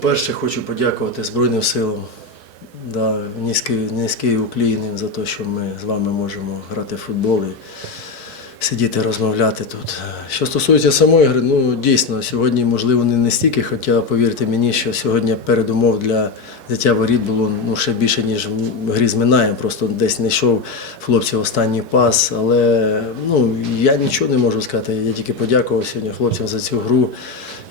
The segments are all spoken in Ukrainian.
перше хочу подякувати Збройним силам. Да, низький, низький уклін за те, що ми з вами можемо грати в футбол і сидіти, розмовляти тут. Що стосується самої гри, ну дійсно, сьогодні, можливо, не настільки, хоча повірте мені, що сьогодні передумов для взяття воріт було ну, ще більше, ніж в грі з Минаєм. Просто десь не йшов хлопців останній пас. Але ну, я нічого не можу сказати. Я тільки подякував сьогодні хлопцям за цю гру.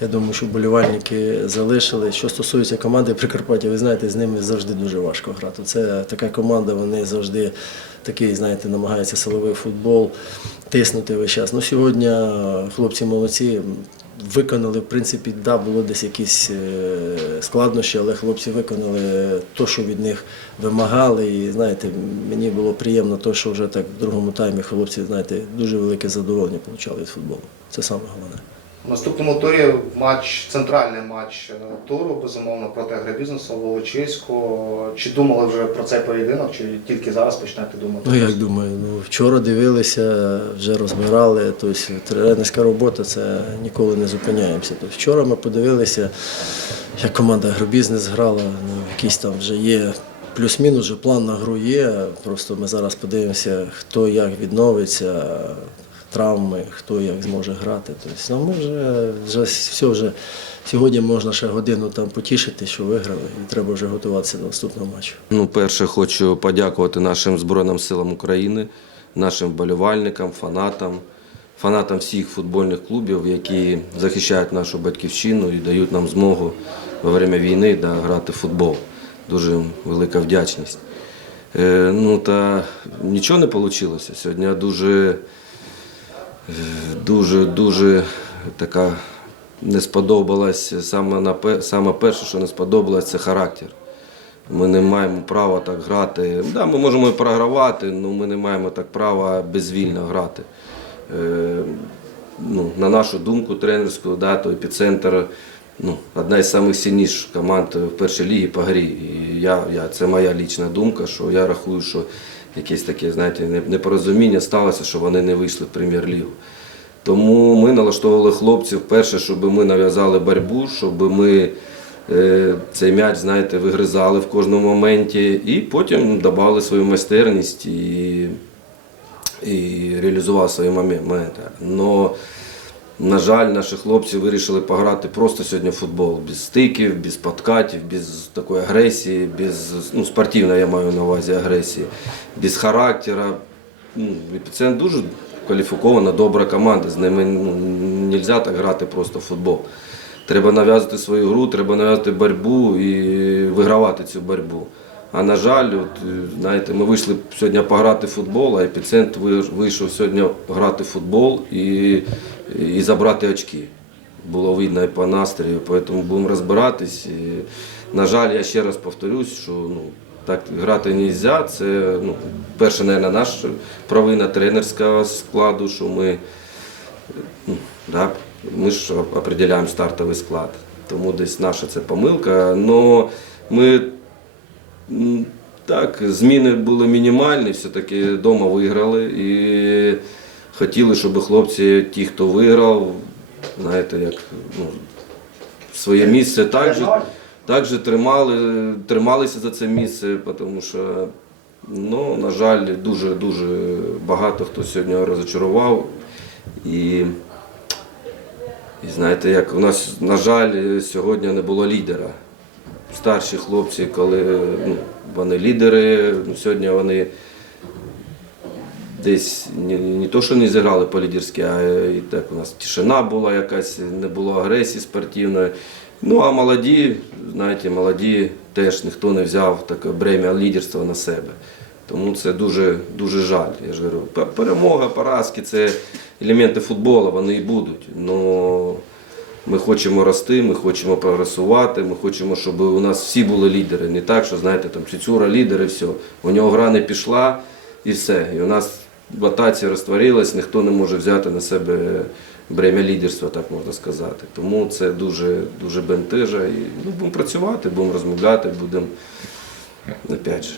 Я думаю, що болівальники залишили. Що стосується команди Прикарпаття, ви знаєте, з ними завжди дуже важко грати. Це така команда, вони завжди такий, знаєте, намагаються силовий футбол тиснути весь час. Ну, сьогодні хлопці молодці. Виконали, в принципі, да, було десь якісь е, складнощі, але хлопці виконали те, що від них вимагали. І знаєте, мені було приємно, те, що вже так в другому таймі хлопці, знаєте, дуже велике задоволення отримали від футболу. Це саме головне. Наступному турі матч, центральний матч е, туру, безумовно, проти агробізнесу Волочиську. Чи думали вже про цей поєдинок, чи тільки зараз почнете думати? Ну як думаю, ну вчора дивилися, вже розбирали. Тобто тренерська робота це ніколи не зупиняємося. Тобто, вчора ми подивилися, як команда агробізнес грала. Ну, якийсь там вже є плюс-мінус, вже план на гру є. Просто ми зараз подивимося, хто як відновиться, травми, хто як зможе грати. Тобто, ну, ми вже, вже все вже. Сьогодні можна ще годину там потішити, що виграли, і треба вже готуватися до наступного матчу. Ну, перше, хочу подякувати нашим Збройним силам України, нашим вболівальникам, фанатам, фанатам всіх футбольних клубів, які захищають нашу батьківщину і дають нам змогу во время війни да, грати в футбол. Дуже велика вдячність. Е, ну та нічого не вийшло. Сьогодні дуже, дуже, дуже така не сподобалась саме, напе- саме перше, що не сподобалось, це характер. Ми не маємо права так грати. Да, ми можемо і програвати, але ми не маємо так права безвільно грати. Е, ну, на нашу думку, тренерську, да, то епіцентр ну, одна із найсильніших команд в першій лігі по грі. І я, я, це моя лічна думка, що я рахую, що якесь таке знаєте, непорозуміння сталося, що вони не вийшли в прем'єр-лігу. Тому ми налаштовували хлопців перше, щоб ми нав'язали боротьбу, щоб ми е, цей м'яч, знаєте, вигризали в кожному моменті, і потім додали свою майстерність і, і реалізували свої моменти. Но, на жаль, наші хлопці вирішили пограти просто сьогодні в футбол, без стиків, без подкатів, без такої агресії, без ну, спортивної я маю на увазі агресії, без характера. Ну, Епіцентр дуже кваліфікована, добра команда. З ними ну, не можна так грати просто в футбол. Треба нав'язати свою гру, треба нав'язати боротьбу і вигравати цю боротьбу. А на жаль, от, е, знаєте, ми вийшли сьогодні пограти в футбол, а епіцентр вийшов сьогодні грати в футбол і, і забрати очки. Було видно і по настрою, тому будемо розбиратись. І, на жаль, я ще раз повторюсь, що ну, так грати не можна. Це ну, перше, мабуть, наша провина тренерського складу, що ми ну, да, ми ж определяємо стартовий склад. Тому десь наша це помилка. Но ми так, зміни були мінімальні, все-таки вдома виграли і хотіли, щоб хлопці, ті, хто виграв, знаєте, як ну, своє місце так же, так же тримали, трималися за це місце, тому що, ну, на жаль, дуже-дуже багато хто сьогодні розочарував. І, і знаєте, як у нас, на жаль, сьогодні не було лідера. Старші хлопці, коли ну, вони лідери, сьогодні вони десь не, не то, що не зіграли по-лідерськи, а і так у нас тишина була якась, не було агресії спортивної. Ну а молоді, знаєте, молоді теж ніхто не взяв таке бремя лідерства на себе. Тому це дуже, дуже жаль. Я ж говорю, перемога, поразки це елементи футболу, вони і будуть. Но ми хочемо рости, ми хочемо прогресувати, ми хочемо, щоб у нас всі були лідери. Не так, що знаєте, там Цюцюра лідер і все. У нього гра не пішла і все. І у нас батація розтворилась, ніхто не може взяти на себе бремя лідерства, так можна сказати. Тому це дуже, дуже бентежа. І ну, будемо працювати, будемо розмовляти, будемо опять же.